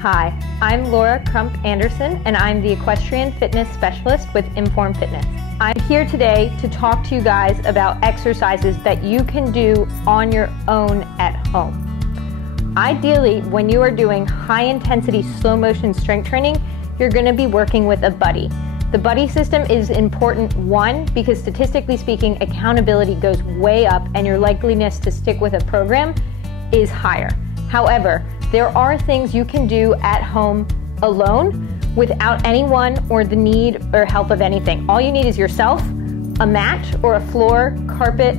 Hi, I'm Laura Crump Anderson, and I'm the Equestrian Fitness Specialist with Inform Fitness. I'm here today to talk to you guys about exercises that you can do on your own at home. Ideally, when you are doing high-intensity, slow-motion strength training, you're going to be working with a buddy. The buddy system is important, one, because statistically speaking, accountability goes way up and your likeliness to stick with a program is higher. However, there are things you can do at home alone without anyone or the need or help of anything. All you need is yourself, a mat or a floor, carpet,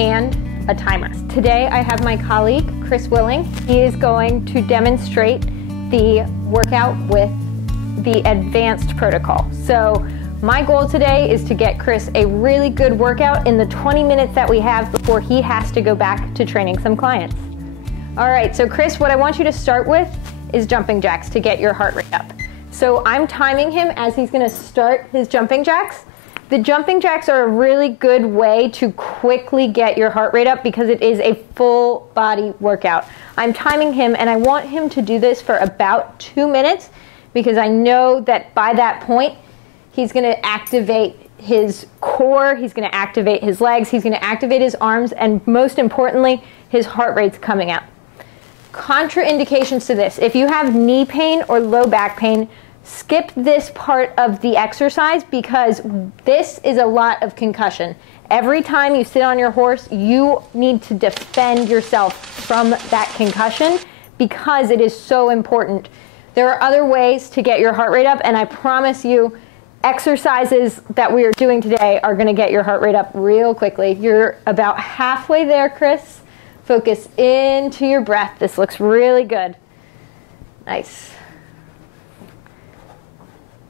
and a timer. Today I have my colleague, Chris Willing. He is going to demonstrate the workout with the advanced protocol. So my goal today is to get Chris a really good workout in the 20 minutes that we have before he has to go back to training some clients. All right, so Chris, what I want you to start with is jumping jacks to get your heart rate up. So I'm timing him as he's gonna start his jumping jacks. The jumping jacks are a really good way to quickly get your heart rate up because it is a full body workout. I'm timing him and I want him to do this for about 2 minutes because I know that by that point, he's gonna activate his core, he's gonna activate his legs, he's gonna activate his arms, and most importantly, his heart rate's coming up. Contraindications to this: if you have knee pain or low back pain, skip this part of the exercise because this is a lot of concussion. Every time you sit on your horse, you need to defend yourself from that concussion because it is so important. There are other ways to get your heart rate up, and I promise you, exercises that we are doing today are going to get your heart rate up real quickly. You're about halfway there, Chris. Focus into your breath. This looks really good. Nice.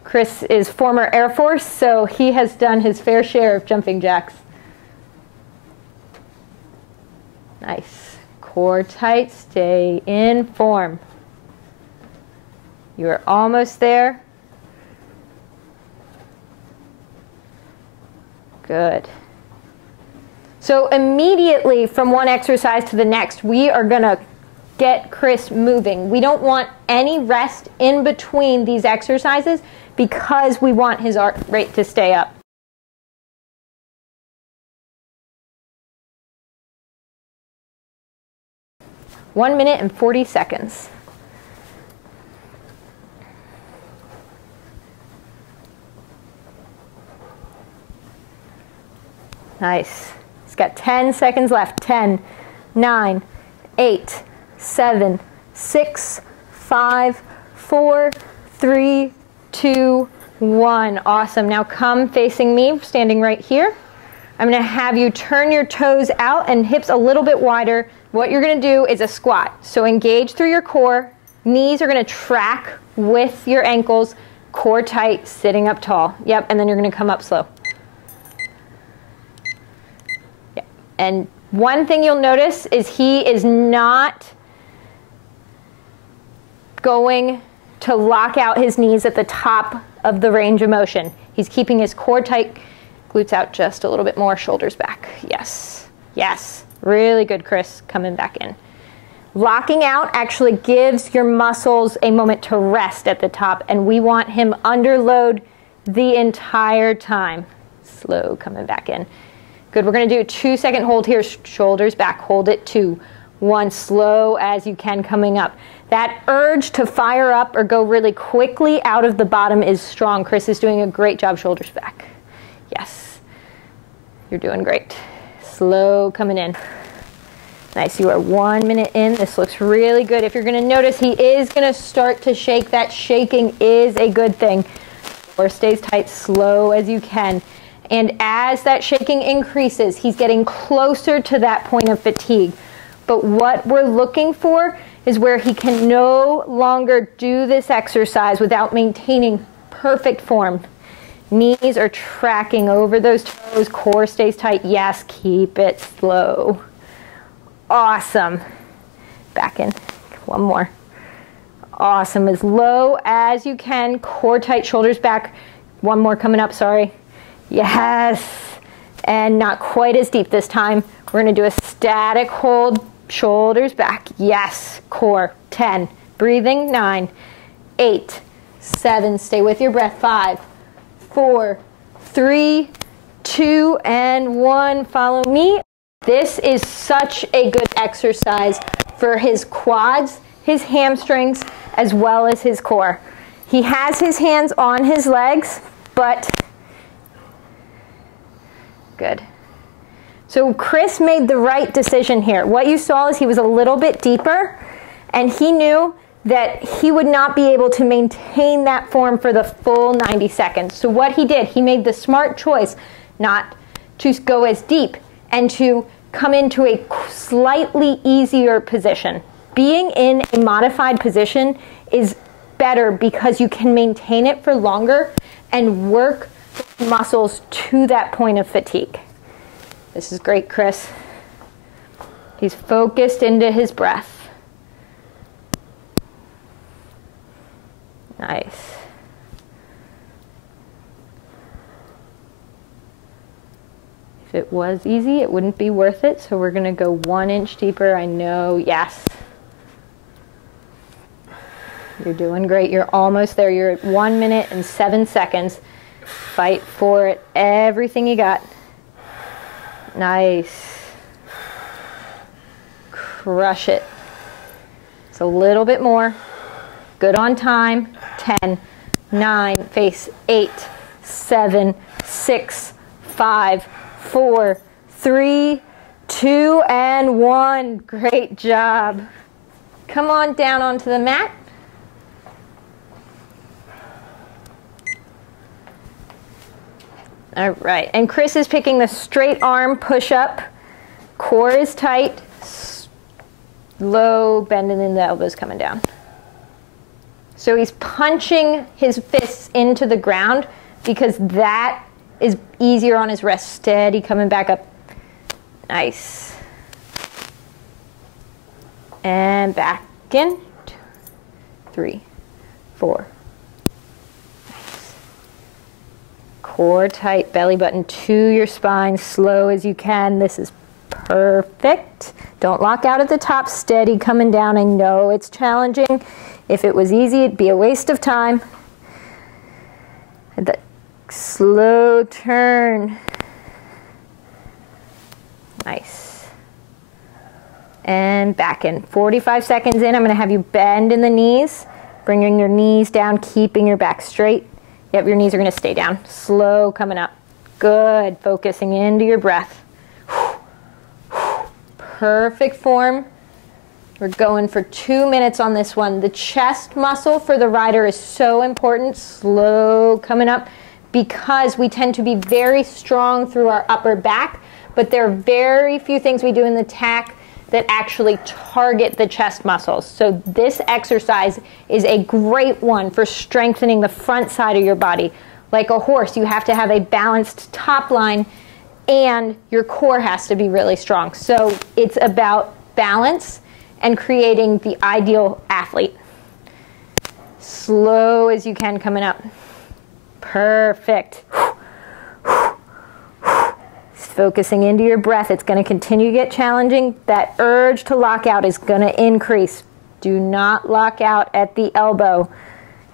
Chris is former Air Force, so he has done his fair share of jumping jacks. Nice. Core tight, stay in form. You are almost there. Good. So immediately from one exercise to the next, we are going to get Chris moving. We don't want any rest in between these exercises because we want his heart rate to stay up. One minute and 40 seconds. Nice. He's got 10 seconds left. 10, 9, 8, 7, 6, 5, 4, 3, 2, 1. Awesome. Now come facing me, standing right here. I'm going to have you turn your toes out and hips a little bit wider. What you're going to do is a squat. So engage through your core. Knees are going to track with your ankles. Core tight, sitting up tall. Yep, and then you're going to come up slow. And one thing you'll notice is he is not going to lock out his knees at the top of the range of motion. He's keeping his core tight, glutes out just a little bit more, shoulders back. Yes, yes, really good, Chris, coming back in. Locking out actually gives your muscles a moment to rest at the top, and we want him under load the entire time. Slow, coming back in. Good, we're going to do a 2-second hold here, shoulders back, hold it, 2, 1, slow as you can coming up. That urge to fire up or go really quickly out of the bottom is strong. Chris is doing a great job, shoulders back. Yes, you're doing great. Slow coming in. Nice, you are 1 minute in. This looks really good. If you're going to notice, he is going to start to shake. That shaking is a good thing. Core stays tight, slow as you can. And as that shaking increases, he's getting closer to that point of fatigue. But what we're looking for is where he can no longer do this exercise without maintaining perfect form. Knees are tracking over those toes, core stays tight. Yes, keep it slow. Awesome. Back in. One more. Awesome. As low as you can, core tight, shoulders back. One more coming up, sorry. Yes, and not quite as deep this time. We're going to do a static hold, shoulders back. Yes, core, 10. breathing. 9, 8, 7, stay with your breath. 5, 4, 3, 2, and 1. Follow me. This is such a good exercise for his quads, his hamstrings, as well as his core. He has his hands on his legs, but good. So Chris made the right decision here. What you saw is he was a little bit deeper, and he knew that he would not be able to maintain that form for the full 90 seconds. So what he did, he made the smart choice not to go as deep and to come into a slightly easier position. Being in a modified position is better because you can maintain it for longer and work the muscles to that point of fatigue. This is great, Chris. He's focused into his breath. Nice. If it was easy, it wouldn't be worth it, so we're gonna go 1 inch deeper. I know, yes. You're doing great, you're almost there. You're at 1 minute and 7 seconds. Fight for it, everything you got. Nice. Crush it. It's a little bit more. Good on time. 10, 9, face 8, 7, 6, 5, 4, 3, 2, and 1. Great job. Come on down onto the mat. All right, and Chris is picking the straight arm push-up. Core is tight, low bending in the elbows coming down. So he's punching his fists into the ground because that is easier on his wrist. Steady, coming back up. Nice. And back in. 2, 3, 4. Core tight, belly button to your spine, slow as you can. This is perfect. Don't lock out at the top, steady coming down. I know it's challenging. If it was easy, it'd be a waste of time. And that slow turn. Nice. And back in. 45 seconds in, I'm gonna have you bend in the knees, bringing your knees down, keeping your back straight. Yep, your knees are gonna stay down. Slow coming up. Good, focusing into your breath. Perfect form. We're going for 2 minutes on this one. The chest muscle for the rider is so important. Slow coming up because we tend to be very strong through our upper back, but there are very few things we do in the tack that actually target the chest muscles. So this exercise is a great one for strengthening the front side of your body. Like a horse, you have to have a balanced top line and your core has to be really strong. So it's about balance and creating the ideal athlete. Slow as you can coming up. Perfect. Focusing into your breath. It's going to continue to get challenging. That urge to lock out is going to increase. Do not lock out at the elbow.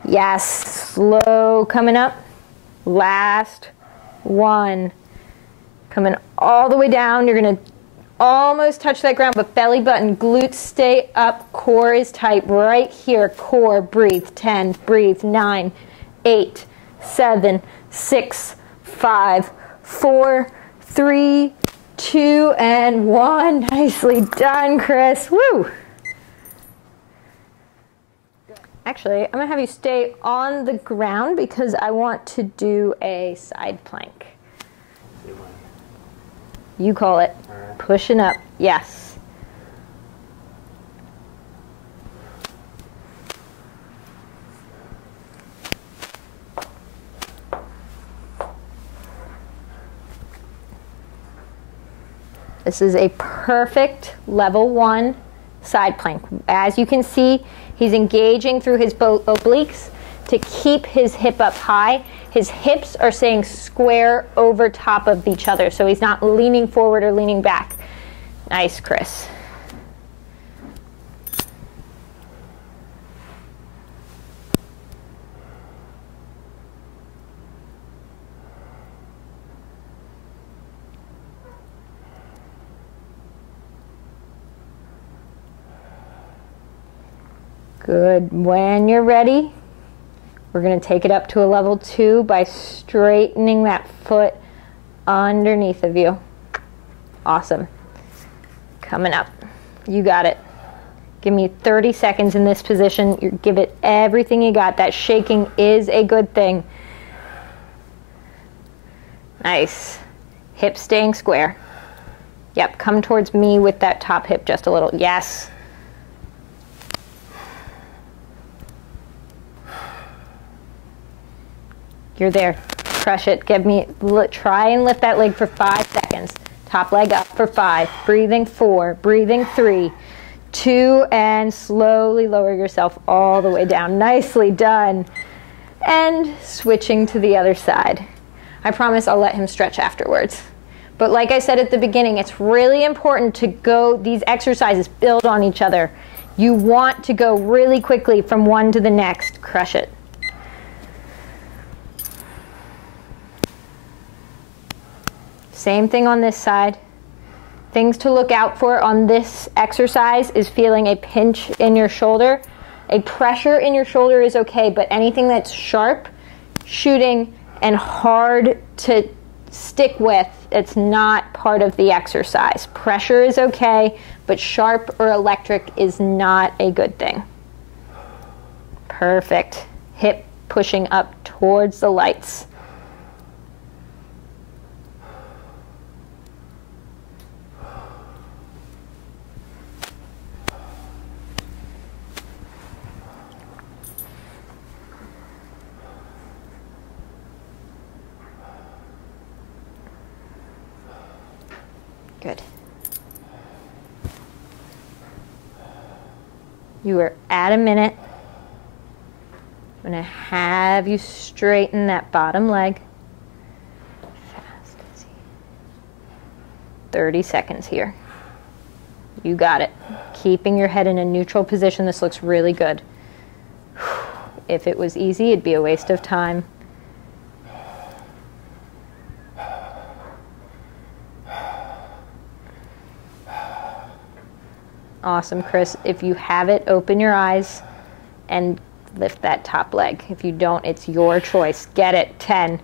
Yes, slow coming up. Last one. Coming all the way down. You're going to almost touch that ground, but belly button, glutes stay up, core is tight right here. Core, breathe. 10, breathe. 9, 8, 7, 6, 5, 4, 3, 2, and 1. Nicely done, Chris. Woo! Actually, I'm going to have you stay on the ground because I want to do a side plank. You call it. Pushing up. Yes. This is a perfect level 1 side plank. As you can see, he's engaging through his obliques to keep his hip up high. His hips are staying square over top of each other, so he's not leaning forward or leaning back. Nice, Chris. Good. When you're ready, we're going to take it up to a level 2 by straightening that foot underneath of you. Awesome. Coming up. You got it. Give me 30 seconds in this position. You give it everything you got. That shaking is a good thing. Nice. Hips staying square. Yep, come towards me with that top hip just a little. Yes. You're there. Crush it. Try and lift that leg for 5 seconds. Top leg up for 5. Breathing 4. Breathing 3. 2, and slowly lower yourself all the way down. Nicely done. And switching to the other side. I promise I'll let him stretch afterwards. But like I said at the beginning, it's really important to go, these exercises build on each other. You want to go really quickly from one to the next. Crush it. Same thing on this side. Things to look out for on this exercise is feeling a pinch in your shoulder. A pressure in your shoulder is okay, but anything that's sharp, shooting, and hard to stick with, it's not part of the exercise. Pressure is okay, but sharp or electric is not a good thing. Perfect. Hip pushing up towards the lights. Good. You are at a minute. I'm going to have you straighten that bottom leg. Fast, easy. 30 seconds here. You got it. Keeping your head in a neutral position. This looks really good. If it was easy, it'd be a waste of time. Awesome, Chris. If you have it, open your eyes and lift that top leg. If you don't, it's your choice. Get it. 10,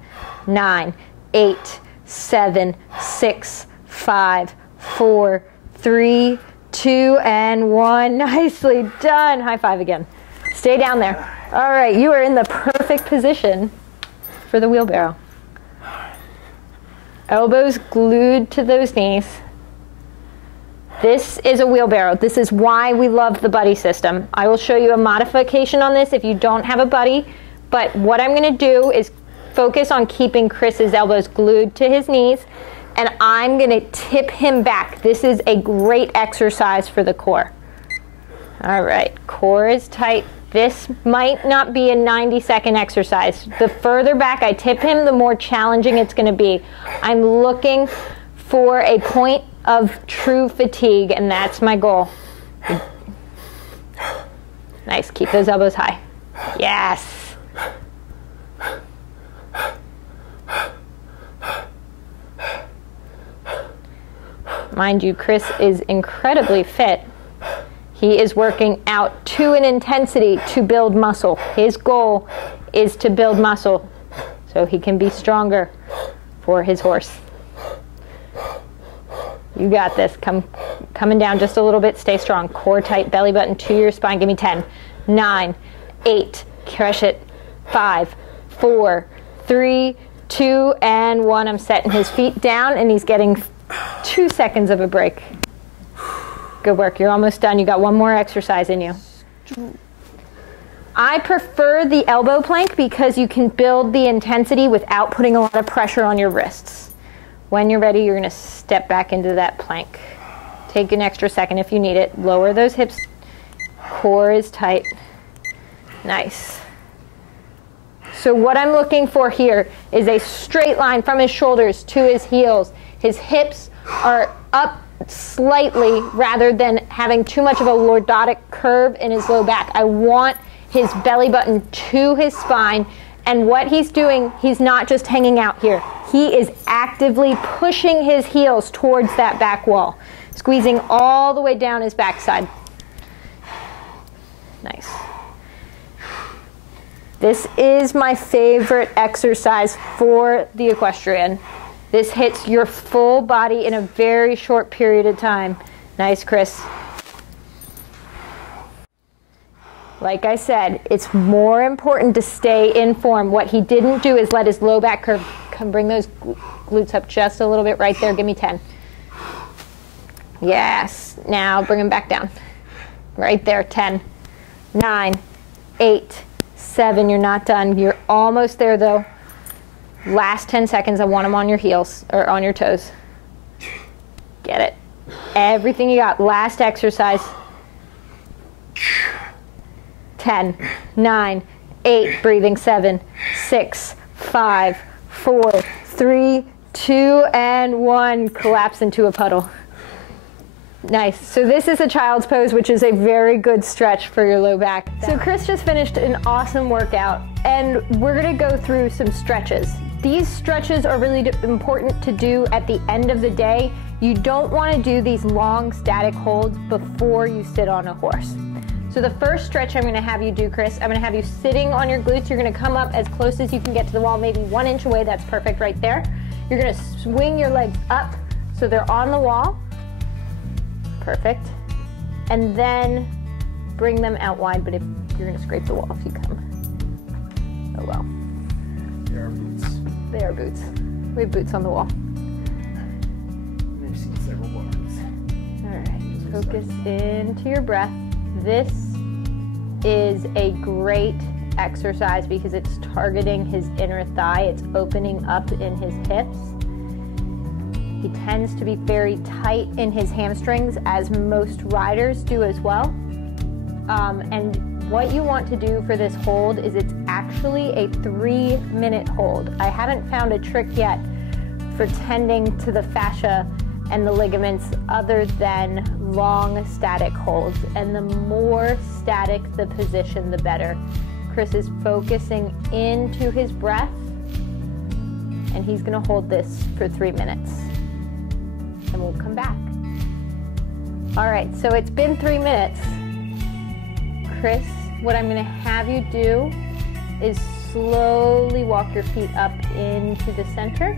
9, 8, 7, 6, 5, 4, 3, 2, and 1. Nicely done. High five again. Stay down there. All right, you are in the perfect position for the wheelbarrow. Elbows glued to those knees. This is a wheelbarrow. This is why we love the buddy system. I will show you a modification on this if you don't have a buddy, but what I'm going to do is focus on keeping Chris's elbows glued to his knees, and I'm going to tip him back. This is a great exercise for the core. All right, core is tight. This might not be a 90-second exercise. The further back I tip him, the more challenging it's going to be. I'm looking for a point of true fatigue, and that's my goal. Nice, keep those elbows high. Yes. Mind you, Chris is incredibly fit. He is working out to an intensity to build muscle. His goal is to build muscle so he can be stronger for his horse. You got this. Coming down just a little bit. Stay strong. Core tight, belly button to your spine. Give me 10, 9, 8. Crush it. 5, 4, 3, 2, and 1. I'm setting his feet down, and he's getting 2 seconds of a break. Good work. You're almost done. You got one more exercise in you. I prefer the elbow plank because you can build the intensity without putting a lot of pressure on your wrists. When you're ready, you're going to step back into that plank. Take an extra second if you need it. Lower those hips. Core is tight. Nice. So what I'm looking for here is a straight line from his shoulders to his heels. His hips are up slightly rather than having too much of a lordotic curve in his low back. I want his belly button to his spine, and what he's doing, he's not just hanging out here. He is actively pushing his heels towards that back wall, squeezing all the way down his backside. Nice. This is my favorite exercise for the equestrian. This hits your full body in a very short period of time. Nice, Chris. Like I said, it's more important to stay in form. What he didn't do is let his low back curve come, bring those glutes up just a little bit right there. Give me 10. Yes. Now bring them back down. Right there. 10, 9, 8, 7. You're not done. You're almost there though. Last 10 seconds. I want them on your heels or on your toes. Get it. Everything you got. Last exercise. 10, 9, 8, breathing, 7, 6, 5, 4, 3, 2, and 1. Collapse into a puddle. Nice. So this is a child's pose, which is a very good stretch for your low back. So Chris just finished an awesome workout, and we're going to go through some stretches. These stretches are really important to do at the end of the day. You don't want to do these long static holds before you sit on a horse. So the first stretch I'm going to have you do, Chris, I'm going to have you sitting on your glutes. You're going to come up as close as you can get to the wall, maybe 1 inch away. That's perfect right there. You're going to swing your legs up so they're on the wall. Perfect. And then bring them out wide, but if you're going to scrape the wall if you come. Oh well. They are boots. They are boots. We have boots on the wall. I've seen several bars. All right. Focus into your breath. This is a great exercise because it's targeting his inner thigh. It's opening up in his hips. He tends to be very tight in his hamstrings, as most riders do as well. And what you want to do for this hold is it's actually a 3-minute hold. I haven't found a trick yet for tending to the fascia and the ligaments other than long static holds. And the more static the position, the better. Chris is focusing into his breath, and he's going to hold this for 3 minutes. And we'll come back. All right, so it's been 3 minutes. Chris, what I'm going to have you do is slowly walk your feet up into the center.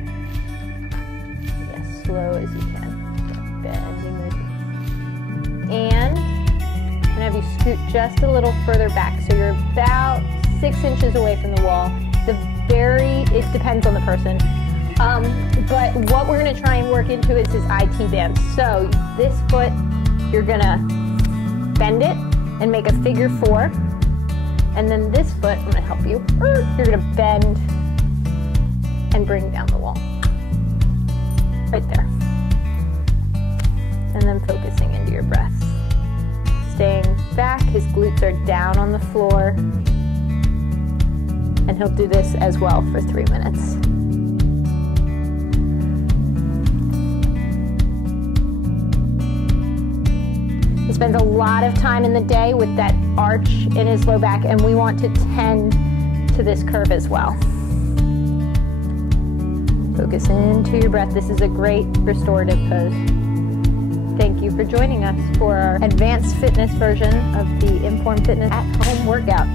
As slow as you can. Bending those knees. And I'm going to have you scoot just a little further back. So you're about 6 inches away from the wall. It depends on the person. But what we're going to try and work into is this IT band. So this foot, you're going to bend it and make a figure 4. And then this foot, I'm going to help you. You're going to bend and bring down the wall. Right there. And then focusing into your breath. Staying back, his glutes are down on the floor. And he'll do this as well for 3 minutes. He spends a lot of time in the day with that arch in his low back, and we want to tend to this curve as well. Focus into your breath. This is a great restorative pose. Thank you for joining us for our advanced fitness version of the Inform Fitness at Home workout.